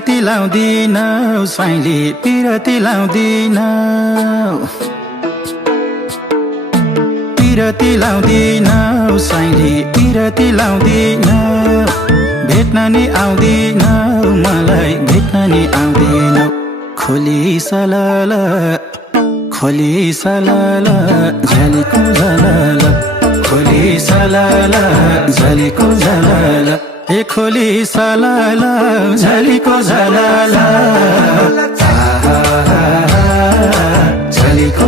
पिरती लाउँदिन साइली पिरती लाउँदिन पिरती लाउँदिन साइली पिरती लाउँदिन भेट्न नि आउँदिन मलाई भेट्न नि आउँदिन खोली सलाला झलीको झलाला खोली सलाला झलीको झलाला ए खोली सलाला झलीको झलाला झलीको